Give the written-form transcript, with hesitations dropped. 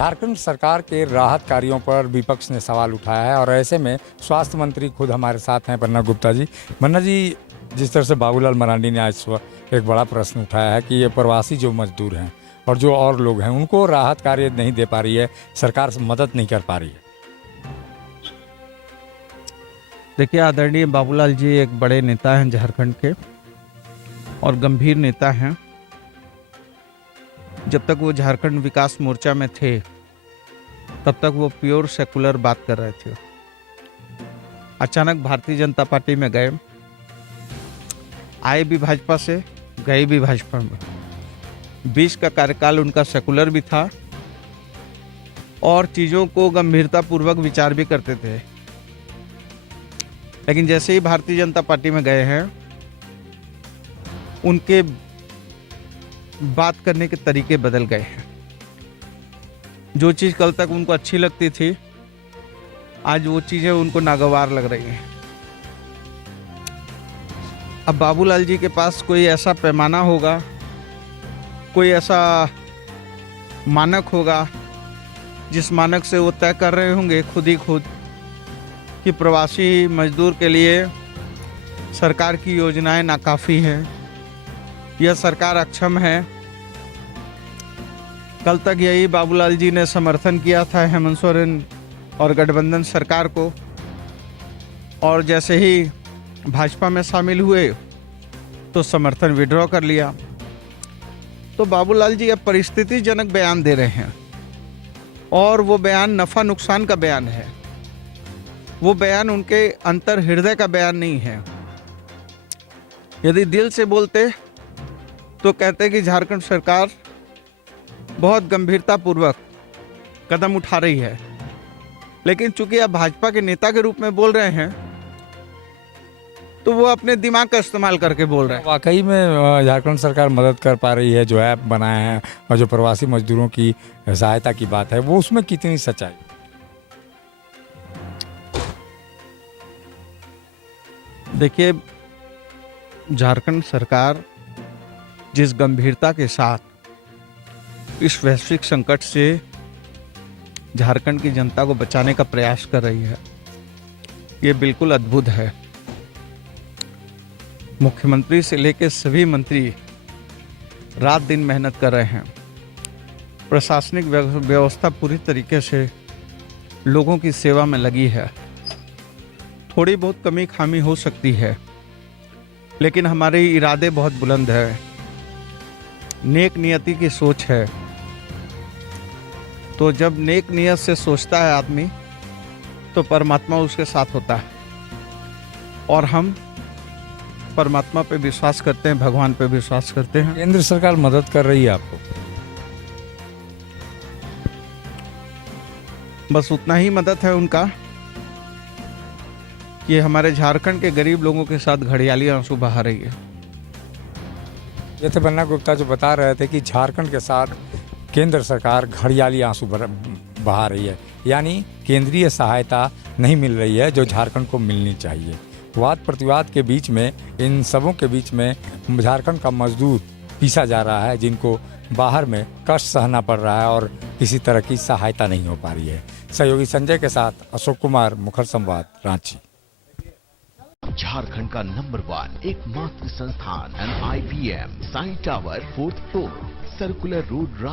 झारखंड सरकार के राहत कार्यों पर विपक्ष ने सवाल उठाया है और ऐसे में स्वास्थ्य मंत्री खुद हमारे साथ हैं पन्ना गुप्ता जी। पन्ना जी, जिस तरह से बाबूलाल मरांडी ने आज एक बड़ा प्रश्न उठाया है कि ये प्रवासी जो मजदूर हैं और जो और लोग हैं उनको राहत कार्य नहीं दे पा रही है, सरकार मदद नहीं कर पा रही है। देखिए, आदरणीय बाबूलाल जी एक बड़े नेता हैं झारखंड के और गंभीर नेता हैं। जब तक वो झारखंड विकास मोर्चा में थे तब तक वो प्योर सेकुलर बात कर रहे थे। अचानक भारतीय जनता पार्टी में गए, आए भी भाजपा से, गए भी भाजपा में। 20 का कार्यकाल उनका सेकुलर भी था और चीज़ों को गंभीरता पूर्वक विचार भी करते थे। लेकिन जैसे ही भारतीय जनता पार्टी में गए हैं, उनके बात करने के तरीके बदल गए हैं। जो चीज़ कल तक उनको अच्छी लगती थी, आज वो चीज़ें उनको नागवार लग रही हैं। अब बाबूलाल जी के पास कोई ऐसा पैमाना होगा, कोई ऐसा मानक होगा जिस मानक से वो तय कर रहे होंगे खुद ही खुद कि प्रवासी मजदूर के लिए सरकार की योजनाएं नाकाफ़ी हैं, यह सरकार अक्षम है। कल तक यही बाबूलाल जी ने समर्थन किया था हेमंत सोरेन और गठबंधन सरकार को, और जैसे ही भाजपा में शामिल हुए तो समर्थन विड्रॉ कर लिया। तो बाबूलाल जी अब परिस्थितिजनक बयान दे रहे हैं और वो बयान नफ़ा नुकसान का बयान है। वो बयान उनके अंतर हृदय का बयान नहीं है। यदि दिल से बोलते तो कहते कि झारखंड सरकार बहुत गंभीरतापूर्वक कदम उठा रही है, लेकिन चूंकि आप भाजपा के नेता के रूप में बोल रहे हैं तो वो अपने दिमाग का इस्तेमाल करके बोल रहे हैं। वाकई में झारखंड सरकार मदद कर पा रही है? जो ऐप बनाए हैं और जो प्रवासी मजदूरों की सहायता की बात है, वो उसमें कितनी सच्चाई? देखिए, झारखंड सरकार जिस गंभीरता के साथ इस वैश्विक संकट से झारखंड की जनता को बचाने का प्रयास कर रही है, ये बिल्कुल अद्भुत है। मुख्यमंत्री से लेकर सभी मंत्री रात दिन मेहनत कर रहे हैं। प्रशासनिक व्यवस्था पूरी तरीके से लोगों की सेवा में लगी है। थोड़ी बहुत कमी खामी हो सकती है, लेकिन हमारे इरादे बहुत बुलंद है, नेक नियति की सोच है। तो जब नेक नियत से सोचता है आदमी तो परमात्मा उसके साथ होता है, और हम परमात्मा पे विश्वास करते हैं, भगवान पे विश्वास करते हैं। केंद्र सरकार मदद कर रही है आपको? बस उतना ही मदद है उनका कि हमारे झारखंड के गरीब लोगों के साथ घड़ियाली आंसू बहा रही है। ये थे पन्ना गुप्ता जो बता रहे थे कि झारखंड के साथ केंद्र सरकार घड़ियाली आंसू बहा रही है, यानी केंद्रीय सहायता नहीं मिल रही है जो झारखंड को मिलनी चाहिए। वाद प्रतिवाद के बीच में, इन सबों के बीच में झारखंड का मजदूर पीसा जा रहा है, जिनको बाहर में कष्ट सहना पड़ रहा है और किसी तरह की सहायता नहीं हो पा रही है। सहयोगी संजय के साथ अशोक कुमार, मुखर संवाद, रांची। झारखंड का नंबर 1 एकमात्र संस्थान NIPM Sai tower 4th floor, circular road.